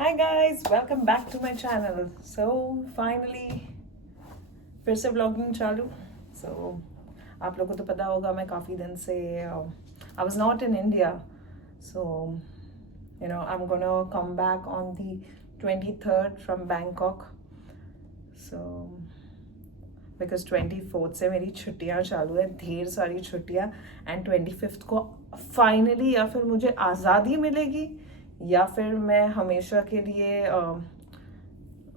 Hi guys, welcome back to my channel. So finally फिर से vlogging चालू. So आप लोगों को तो पता होगा मैं काफ़ी दिन से I was not in India. So I'm gonna come back on the 23rd from Bangkok. So because 24th से मेरी छुट्टियाँ चालू है, ढेर सारी छुट्टियाँ. एंड 25th को फाइनली या फिर मुझे आज़ादी मिलेगी या फिर मैं हमेशा के लिए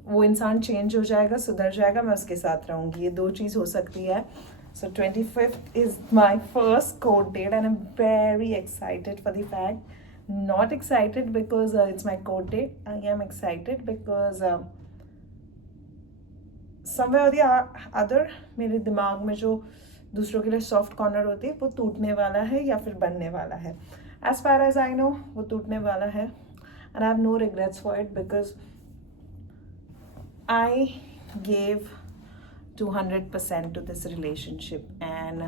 वो इंसान चेंज हो जाएगा, सुधर जाएगा, मैं उसके साथ रहूँगी. ये दो चीज़ हो सकती है. So 25th is my first court date and I am very excited for the fact. Not excited because it's my court date. I am excited because somewhere or the other मेरे दिमाग में जो दूसरों के लिए सॉफ्ट कॉर्नर होती है वो टूटने वाला है या फिर बनने वाला है. As far as I know वो टूटने वाला है. And I have no regrets for it because I gave 200% to this relationship and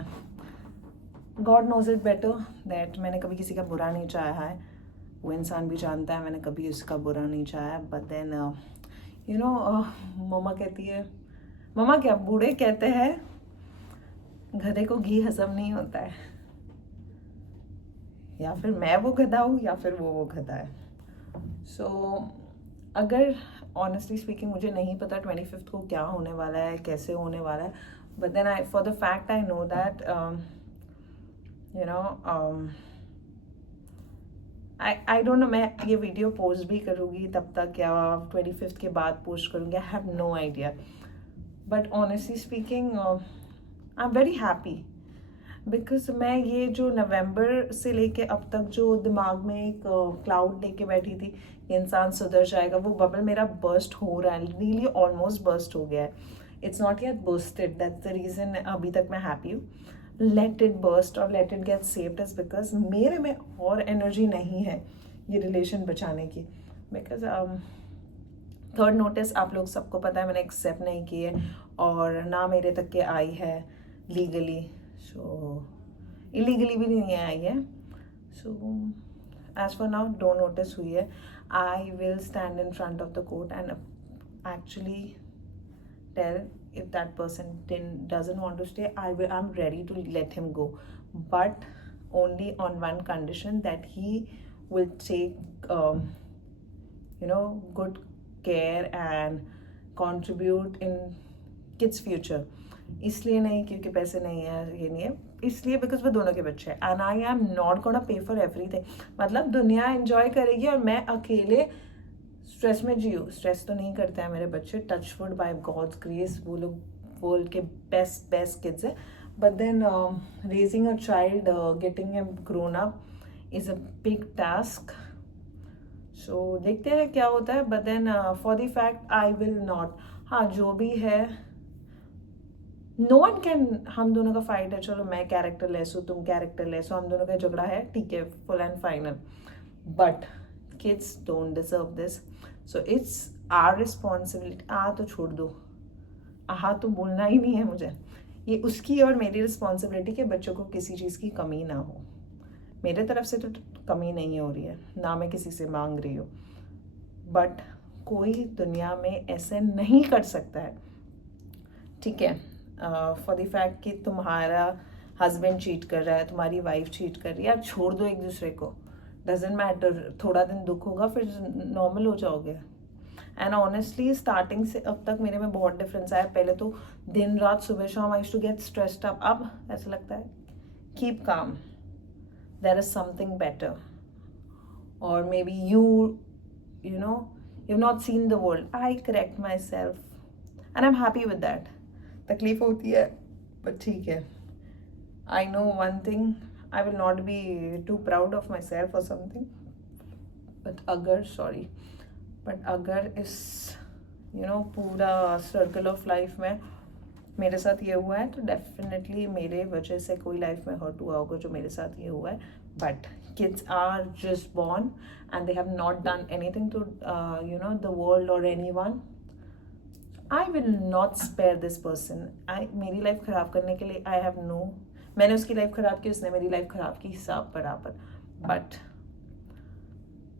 god knows it better that मैंने कभी किसी का बुरा नहीं चाहा है. वो इंसान भी जानता है मैंने कभी उसका बुरा नहीं चाहा है. बट देन मम्मा कहती है, मम्मा क्या बूढ़े कहते हैं गधे को घी हजम नहीं होता है. या फिर मैं वो गधा हूँ या फिर वो गधा है. सो अगर ऑनेस्टली स्पीकिंग मुझे नहीं पता 25th को क्या होने वाला है, कैसे होने वाला है. But then I for the fact I know that I don't know मैं ये वीडियो पोस्ट भी करूँगी तब तक या 25th के बाद पोस्ट करूँगी. I have no idea. But honestly speaking I am very happy because मैं ये जो नवंबर से लेके अब तक जो दिमाग में एक क्लाउड लेके बैठी थी ये इंसान सुधर जाएगा, वो बबल मेरा बर्स्ट हो रहा है. रियली ऑलमोस्ट बर्स्ट हो गया है. It's not yet bursted. That's the reason अभी तक मैं हैप्पी हूँ. लेट इट बर्स्ट और let it get saved is because मेरे में और एनर्जी नहीं है ये रिलेशन बचाने की. बिकॉज थर्ड नोटिस आप लोग सबको पता है मैंने एक्सेप्ट नहीं की है और ना मेरे तक के आई है लीगली. सो इलीगली भी नहीं आई है. So as for now do notice हुई है. I will stand in front of the court and actually tell if that person doesn't want to stay, I'm ready to let him go, but only on one condition, that he will take good care and contribute in kids future. इसलिए नहीं क्योंकि पैसे नहीं है, ये नहीं है, इसलिए बिकॉज वो दोनों के बच्चे हैं. And I am not gonna pay for everything. मतलब दुनिया एंजॉय करेगी और मैं अकेले स्ट्रेस में जियो. स्ट्रेस तो नहीं करते हैं मेरे बच्चे, touch wood, by God's grace. वो लोग वर्ल्ड के बेस्ट किड्स है. But then raising a child, getting em grown up is a big task. So देखते हैं क्या होता है. But then for the fact I will not. हाँ जो भी है नो वन कैन. हम दोनों का फाइट है, चलो मैं कैरेक्टर लेस हूँ तुम कैरेक्टर लेस हो, हम दोनों का झगड़ा है, ठीक है, full and final. But kids don't deserve this, so it's our responsibility. तो छोड़ दो, तो बोलना ही नहीं है मुझे. ये उसकी और मेरी रिस्पॉन्सिबिलिटी कि बच्चों को किसी चीज़ की कमी ना हो. मेरे तरफ से तो कमी नहीं हो रही है, ना मैं किसी से मांग रही हूँ. बट कोई दुनिया में ऐसे नहीं कर सकता है, ठीक है, फॉर द फैक्ट कि तुम्हारा हस्बैंड चीट कर रहा है, तुम्हारी वाइफ चीट कर रही है, यार छोड़ दो एक दूसरे को. Doesn't matter. थोड़ा दिन दुख होगा फिर नॉर्मल हो जाओगे. एंड ऑनेस्टली स्टार्टिंग से अब तक मेरे में बहुत डिफरेंस आया. पहले तो दिन रात सुबह शाम I used to get stressed up. अब ऐसा लगता है keep calm, there is something better. और maybe you have not seen the world. I correct myself and I am happy with that. तकलीफ होती है बट ठीक है. I know one thing, I will not be too proud of myself or something. But अगर इस पूरा circle of life में मेरे साथ ये हुआ है तो डेफिनेटली मेरे वजह से कोई लाइफ में हर्ट हुआ होगा जो मेरे साथ ये हुआ है. But kids are just born and they have not done anything to the world or anyone. I will not spare this person. मेरी लाइफ ख़राब करने के लिए I have no. मैंने उसकी लाइफ ख़राब की, उसने मेरी लाइफ ख़राब की, हिसाब बराबर. बट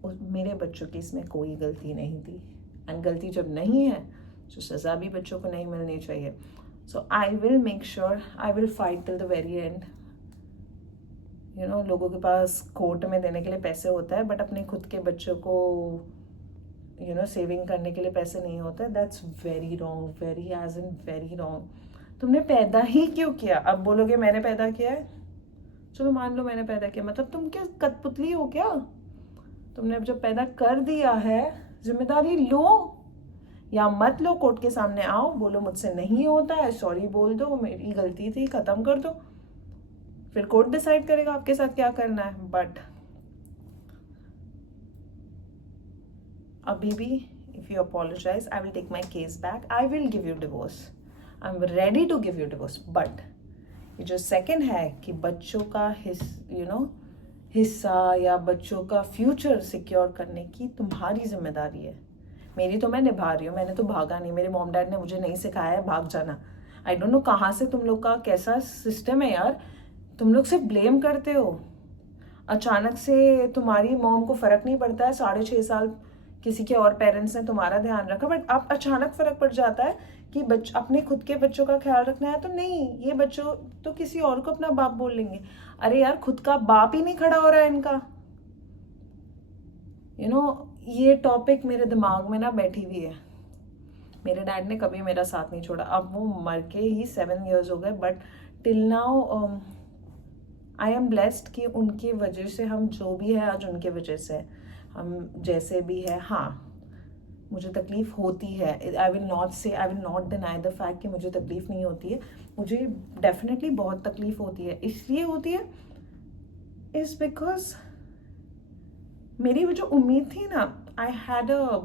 मेरे बच्चों की इसमें कोई गलती नहीं थी, एंड गलती जब नहीं है तो सज़ा भी बच्चों को नहीं मिलनी चाहिए. So I will make sure, I will fight till the very end. लोगों के पास कोर्ट में देने के लिए पैसे होता है, बट अपने खुद के बच्चों को सेविंग करने के लिए पैसे नहीं होते. That's very wrong, very as in very wrong. तुमने पैदा ही क्यों किया? अब बोलोगे मैंने पैदा किया है, चलो मान लो मैंने पैदा किया, मतलब तुम क्या कठपुतली हो क्या? तुमने अब जब पैदा कर दिया है, जिम्मेदारी लो या मत लो. कोर्ट के सामने आओ, बोलो मुझसे नहीं होता है, सॉरी बोल दो, मेरी गलती थी, खत्म कर दो. फिर कोर्ट डिसाइड करेगा आपके साथ क्या करना है. बट अभी भी if you apologize, I will take my case back, I will give you divorce, I am ready to give you divorce. But ये जो सेकंड है कि बच्चों का हिस्सा या बच्चों का फ्यूचर सिक्योर करने की तुम्हारी जिम्मेदारी है. मेरी तो मैं निभा रही हूँ, मैंने तो भागा नहीं. मेरे मॉम डैड ने मुझे नहीं सिखाया है भाग जाना. आई डोंट नो कहाँ से तुम लोग का कैसा सिस्टम है यार. तुम लोग से ब्लेम करते हो. अचानक से तुम्हारी मॉम को फर्क नहीं पड़ता है, 6.5 साल किसी के और पेरेंट्स ने तुम्हारा ध्यान रखा, बट अब अचानक फर्क पड़ जाता है कि अपने खुद के बच्चों का ख्याल रखना है. तो नहीं, ये बच्चों तो किसी और को अपना बाप बोल लेंगे. अरे यार, खुद का बाप ही नहीं खड़ा हो रहा है इनका. ये टॉपिक मेरे दिमाग में ना बैठी हुई है. मेरे डैड ने कभी मेरा साथ नहीं छोड़ा. अब वो मर के ही 7 years हो गए, but till now I am blessed कि उनकी वजह से हम जो भी है आज उनके वजह से हम जैसे भी है. हाँ, मुझे तकलीफ होती है. I will not deny the fact कि मुझे तकलीफ नहीं होती है. मुझे डेफिनेटली बहुत तकलीफ होती है. इसलिए होती है इज बिकॉज मेरी वो जो उम्मीद थी ना, I had a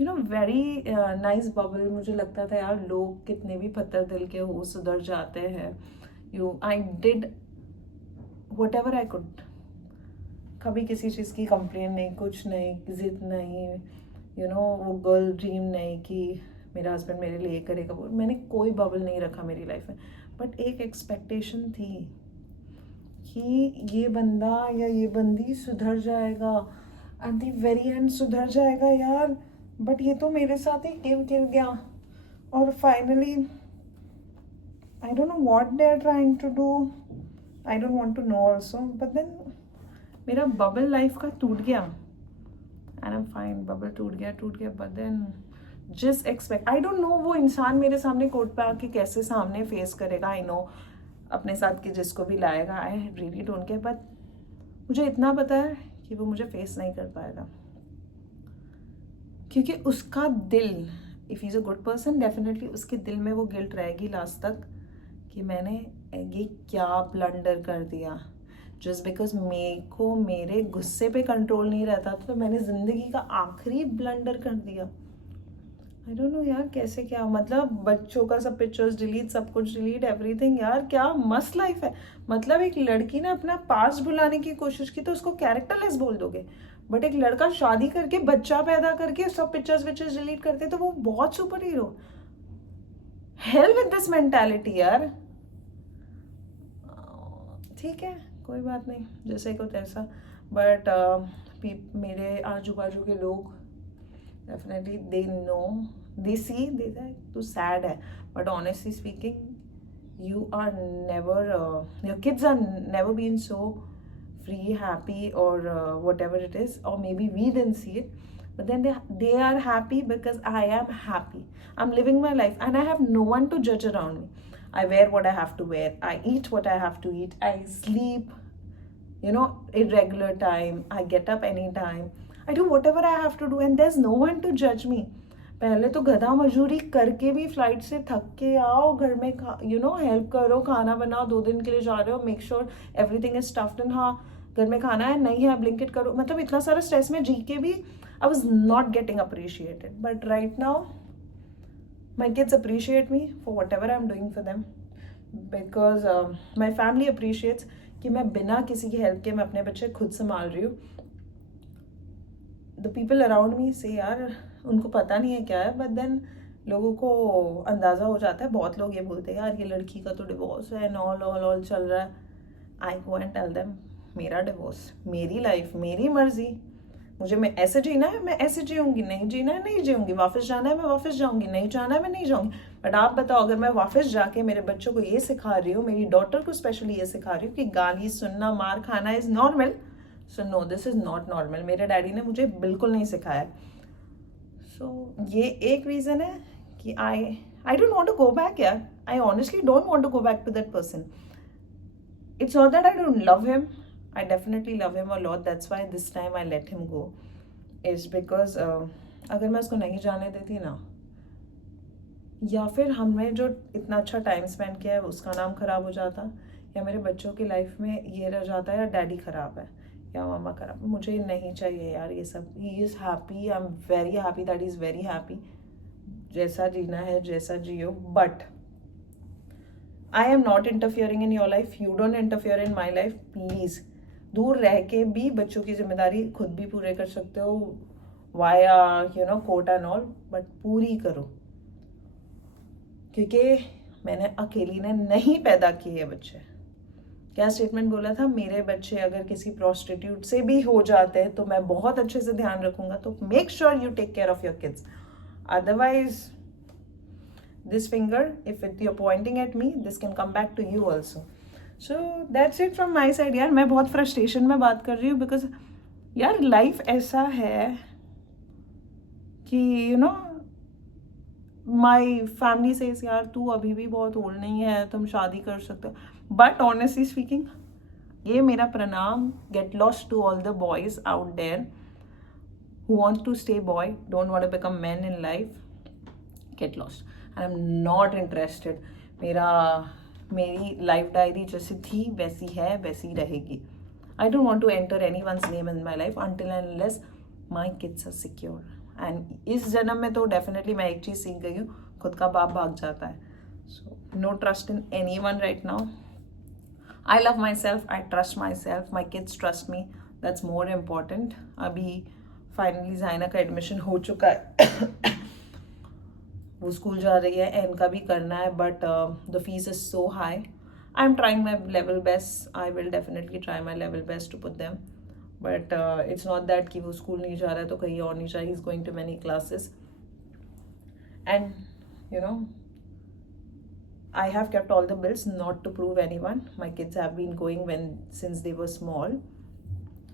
very nice bubble. मुझे लगता था यार लोग कितने भी पत्थर दिल के हो सुधर जाते हैं. I did what ever I could. कभी किसी चीज़ की कंप्लेन नहीं, कुछ नहीं, जिद नहीं, वो गर्ल ड्रीम नहीं कि मेरा हस्बैंड मेरे लिए करेगा. वो मैंने कोई बबल नहीं रखा मेरी लाइफ में. बट एक एक्सपेक्टेशन थी कि ये बंदा या ये बंदी सुधर जाएगा, एट द वेरी एंड सुधर जाएगा यार. बट ये तो मेरे साथ ही गिर गया. और finally I don't know what they are trying to do. I don't want to know also. But then मेरा बबल लाइफ का टूट गया. And I am fine, bubble टूट गया. बट देन जिस एक्सपेक्ट, आई डोंट नो वो इंसान मेरे सामने कोर्ट पे आके कैसे सामने फेस करेगा. आई नो अपने साथ कि जिसको भी लाएगा, I really don't care. But मुझे इतना पता है कि वो मुझे फेस नहीं कर पाएगा, क्योंकि उसका दिल, if is a good person, definitely उसके दिल में वो गिल्ट रहेगी लास्ट तक कि मैंने ये क्या ब्लंडर कर दिया. जस्ट बिकॉज मेरे को मेरे गुस्से पे कंट्रोल नहीं रहता तो मैंने ज़िंदगी का आखिरी ब्लंडर कर दिया. आई डोंट नो यार कैसे, क्या मतलब बच्चों का सब पिक्चर्स डिलीट, सब कुछ डिलीट, एवरीथिंग. यार क्या मस्त लाइफ है. मतलब एक लड़की ने अपना पास्ट भुलाने की कोशिश की तो उसको कैरेक्टरलेस बोल दोगे, बट एक लड़का शादी करके बच्चा पैदा करके सब पिक्चर्स डिलीट करते तो वो बहुत super hero. Hell with this mentality यार. ठीक है, कोई बात नहीं, जैसे को तैसा. बट मेरे आजू बाजू के लोग डेफिनेटली दे नो, दे सी, दे तू सैड है, but honestly speaking you are never, your kids are never been so free, happy, or whatever it is, or maybe we didn't see it, but then they are happy because I am happy. I'm living my life and I have no one to judge around me. I wear what I have to wear, I eat what I have to eat, I sleep irregular time, I get up anytime, I do whatever I have to do, and there's no one to judge me. पहले तो गधा मजदूरी करके भी flight से थक के आओ, घर में हेल्प करो, खाना बनाओ, 2 दिन के लिए जा रहे हो, make sure everything is stuffed in. हाँ, घर में खाना है, नहीं है ब्लिंकिट करो. मतलब इतना सारा स्ट्रेस में जी के भी I was not getting appreciated. But right now my kids appreciate me for what ever I am doing for them, because my family appreciates कि मैं बिना किसी की हेल्प के मैं अपने बच्चे खुद संभाल रही हूँ. द पीपल अराउंड मी से यार उनको पता नहीं है क्या है, बट देन लोगों को अंदाज़ा हो जाता है. बहुत लोग ये बोलते हैं यार ये लड़की का तो डिवोर्स है, ऑल चल रहा है. आई गो एंड टेल देम मेरा डिवोर्स, मेरी लाइफ, मेरी मर्जी, मुझे मैं ऐसे जीना है मैं ऐसे जीऊँगी, नहीं जीना है नहीं जीऊँगी, वापस जाना है मैं वापस जाऊँगी, नहीं जाना है मैं नहीं जाऊँगी। बट आप बताओ, अगर मैं वापस जाके मेरे बच्चों को ये सिखा रही हूँ, मेरी डॉटर को स्पेशली ये सिखा रही हूँ कि गाली सुनना, मार खाना is normal, so no, this is not normal. मेरे डैडी ने मुझे बिल्कुल नहीं सिखाया। सो ये एक रीज़न है कि I don't want to go back यार, I honestly don't want to go back to that person. It's not that I don't love him. I definitely love him a lot. That's why this time I let him go. Is because अगर मैं उसको नहीं जाने देती ना, या फिर हमने जो इतना अच्छा टाइम स्पेंड किया है उसका नाम खराब हो जाता, या मेरे बच्चों की लाइफ में ये रह जाता है या डैडी खराब है या मामा खराब है. मुझे नहीं चाहिए यार ये सब. He is happy, I am very happy that he is very happy. जैसा जीना है जैसा जियो, but I am not interfering in your life. You don't interfere in my life. Please. दूर रह के भी बच्चों की जिम्मेदारी खुद भी पूरे कर सकते हो via court and all, but पूरी करो, क्योंकि मैंने अकेली ने नहीं पैदा किए बच्चे. क्या स्टेटमेंट बोला था, मेरे बच्चे अगर किसी प्रोस्टिट्यूट से भी हो जाते हैं तो मैं बहुत अच्छे से ध्यान रखूंगा. तो make sure you take care of your kids. Otherwise this finger, if you're pointing at me, this can come back to you also. So that's it from my side यार. मैं बहुत फ्रस्ट्रेशन में बात कर रही हूँ बिकॉज यार life ऐसा है कि माई फैमिली सेज यार तू अभी भी बहुत ओल्ड नहीं है, तुम शादी कर सकते हो. बट ऑनेस्टली स्पीकिंग, ये मेरा प्रणाम. Get lost to all the boys out there who want to stay boy, don't want to become men in life. Get lost. And I'm not interested. मेरी लाइफ डायरी जैसी थी वैसी है वैसी रहेगी. I don't want to enter anyone's name in my life until and unless my kids are secure. And इस जन्म में तो डेफिनेटली मैं एक चीज़ सीख गई हूँ, खुद का बाप भाग जाता है. So no trust in anyone right now. I love myself. I trust myself. My kids trust me. That's more important. अभी फाइनली जाइना का एडमिशन हो चुका है. वो स्कूल जा रही है, एन का भी करना है, but the fees is so high. I am trying my level best. I will definitely try my level best to put them, but it's not that कि वो स्कूल नहीं जा रहा है तो कहीं और नहीं जा. He is going to many classes and I have kept all the bills not to prove anyone. My kids have been going since they were small.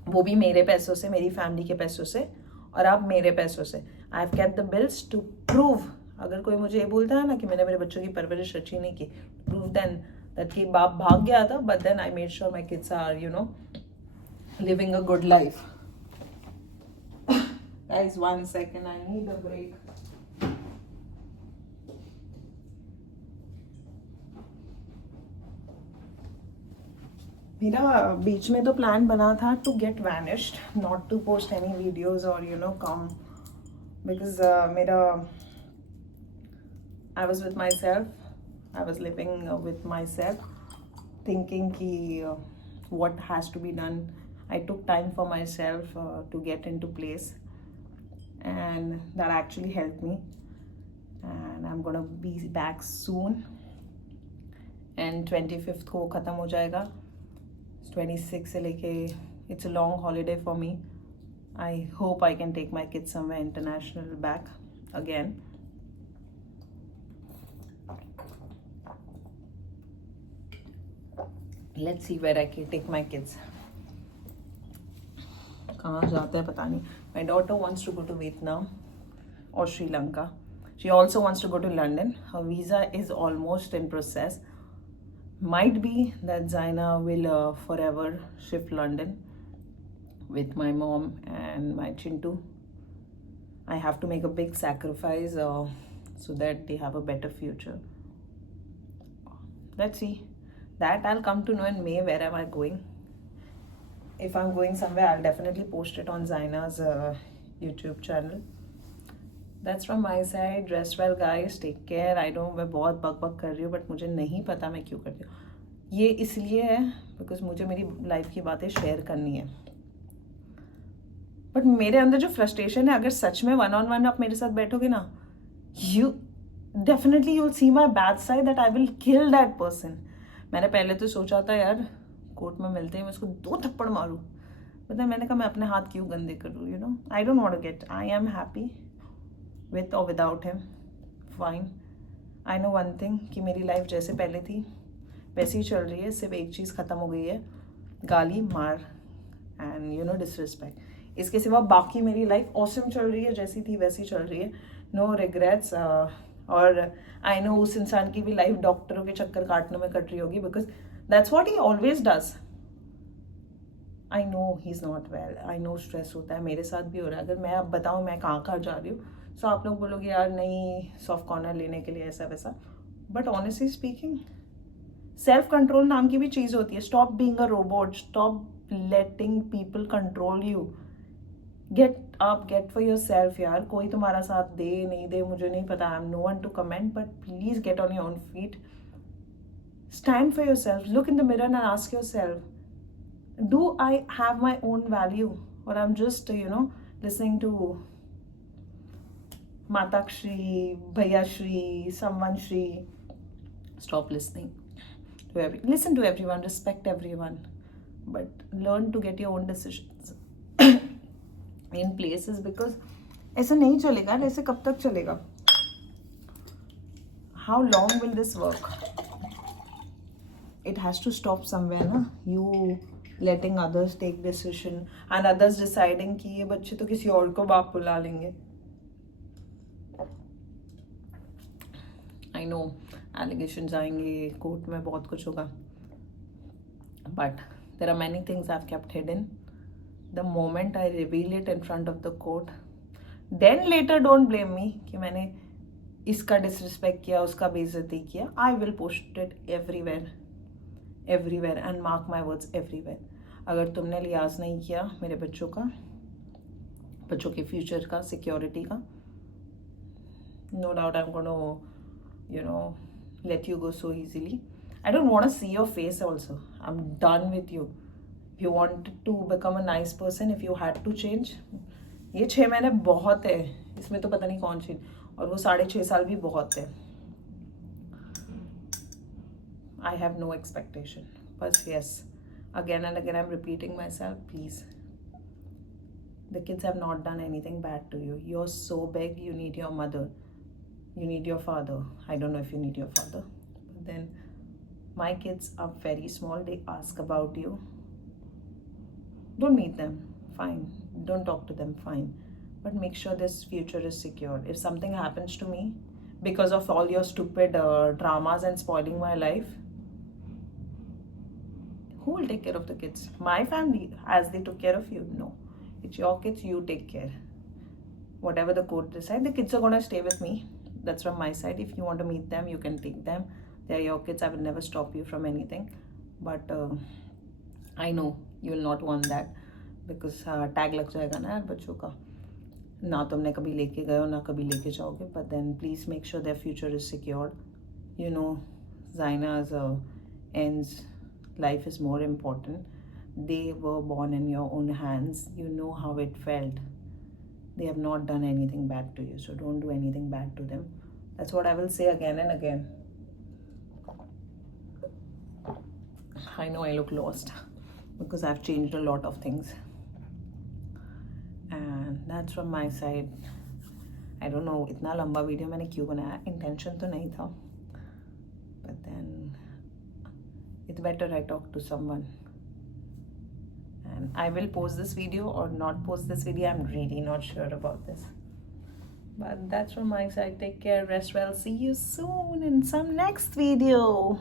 वो भी मेरे पैसों से, मेरी फैमिली के पैसों से, और अब मेरे पैसों से. I have kept the bills to prove. अगर कोई मुझे ये बोलता है ना कि मैंने मेरे बच्चों की परवरिश अच्छी नहीं की, प्रूव देन दैट कि बाप भाग गया था, but then I made sure my kids are living a good life. Guys, 1 second, I need a break. मेरा बीच में तो प्लान बना था to get vanished, not to post any videos और कम, बिकॉज मेरा I was with myself. I was living with myself, thinking ki what has to be done. I took time for myself to get into place, and that actually helped me. And I'm gonna be back soon. And 25th को ख़त्म हो जाएगा. 26 से लेके it's a long holiday for me. I hope I can take my kids somewhere international back again. Let's see where I can take my kids. कहाँ जाते हैं पता नहीं. My daughter wants to go to Vietnam or Sri Lanka. She also wants to go to London. Her visa is almost in process. Might be that Zaina will forever shift London with my mom and my Chintu. I have to make a big sacrifice so that they have a better future. Let's see. That I'll come to know in May. Where am I going? If I'm going somewhere, I'll definitely post it on Zaina's YouTube channel. That's from my side. Rest well, guys. Take care. I know मैं बहुत बक कर रही हूँ, but मुझे नहीं पता मैं क्यों करती हूँ. ये इसलिए है बिकॉज मुझे मेरी लाइफ की बातें शेयर करनी है. बट मेरे अंदर जो फ्रस्ट्रेशन है, अगर सच में 1-on-1 आप मेरे साथ बैठोगे ना, you definitely you'll see my bad side that I will kill that person. मैंने पहले तो सोचा था यार कोर्ट में मिलते ही मैं उसको 2 थप्पड़ मारूं, मतलब मैंने कहा मैं अपने हाथ क्यों गंदे करूँ, you know, I don't want to get, I am happy with or without him, fine. I know one thing कि मेरी लाइफ जैसे पहले थी वैसी ही चल रही है, सिर्फ एक चीज़ ख़त्म हो गई है, गाली मार एंड यू नो डिसरिस्पेक्ट। इसके सिवा बाकी मेरी लाइफ ऑसम चल रही है, जैसी थी वैसी चल रही है, नो रिग्रेट्स। और आई नो उस इंसान की भी लाइफ डॉक्टरों के चक्कर काटने में कट रही होगी, because that's what he always does. I know he is not well, I know stress होता है, मेरे साथ भी हो रहा है। अगर मैं अब बताऊँ मैं कहाँ कहाँ जा रही हूँ, सो आप लोग बोलोगे यार नहीं सॉफ्ट कॉर्नर लेने के लिए ऐसा वैसा, but honestly speaking self control नाम की भी चीज़ होती है। Stop being a robot, stop letting people control you, get up, get for your self यार। कोई तुम्हारा साथ दे नहीं दे मुझे नहीं पता, I am no one to comment, but please get on your own feet, stand for your self, look in the mirror and ask your self, do I have my own value, or I'm just you know listening to Matakshri, Bhayashri, someone Shri. Stop listening to listen to everyone, respect everyone, but learn to get your own decisions in places, because ऐसा नहीं चलेगा, ऐसे कब तक चलेगा? How long will this work? It has to stop somewhere ना, you letting others take decision and others deciding कि ये बच्चे तो किसी और को बाप बुला लेंगे. I know allegations आएंगे, कोर्ट में बहुत कुछ होगा, but there are many things I've kept hidden. The moment I reveal it in front of the court, then later don't blame me कि मैंने इसका disrespect किया, उसका बेइज्जती किया. I will post it everywhere and mark my words everywhere. अगर तुमने लिहाज नहीं किया मेरे बच्चों का, बच्चों के फ्यूचर का, सिक्योरिटी का, no doubt I'm going to you know let you go so easily. I don't want to see your face also. I'm done with you. If you wanted to become a nice person, if you had to change, ये 6 महीने बहुत है, इसमें तो पता नहीं कौन चीज, और वो 6.5 साल भी बहुत है. I have no expectation. But yes, again and again I'm repeating myself, please. The kids have not done anything bad to you. You're so big, you need your mother. You need your father. I don't know if you need your father. But then, my kids are very small. They ask about you. Don't meet them. Fine. Don't talk to them. Fine. But make sure this future is secure. If something happens to me because of all your stupid dramas and spoiling my life, who will take care of the kids? My family, as they took care of you? No. It's your kids, you take care. Whatever the court decides, the kids are going to stay with me. That's from my side. If you want to meet them, you can take them. They're your kids. I will never stop you from anything. But I know you will not want that, because tag लग जाएगा ना यार बच्चों का. ना तुमने कभी लेके गए हो ना कभी लेके जाओगे. But then please make sure their future is secured. You know, Zaina's ends. Life is more important. They were born in your own hands. You know how it felt. They have not done anything bad to you, so don't do anything bad to them. That's what I will say again and again. I know I look lost because I've changed a lot of things, and that's from my side. I don't know इतना लंबा video मैंने क्यों बनाया, intention तो नहीं था, but then it's better I talk to someone. And I will post this video or not post this video, I'm really not sure about this. But that's from my side. Take care, rest well, see you soon in some next video.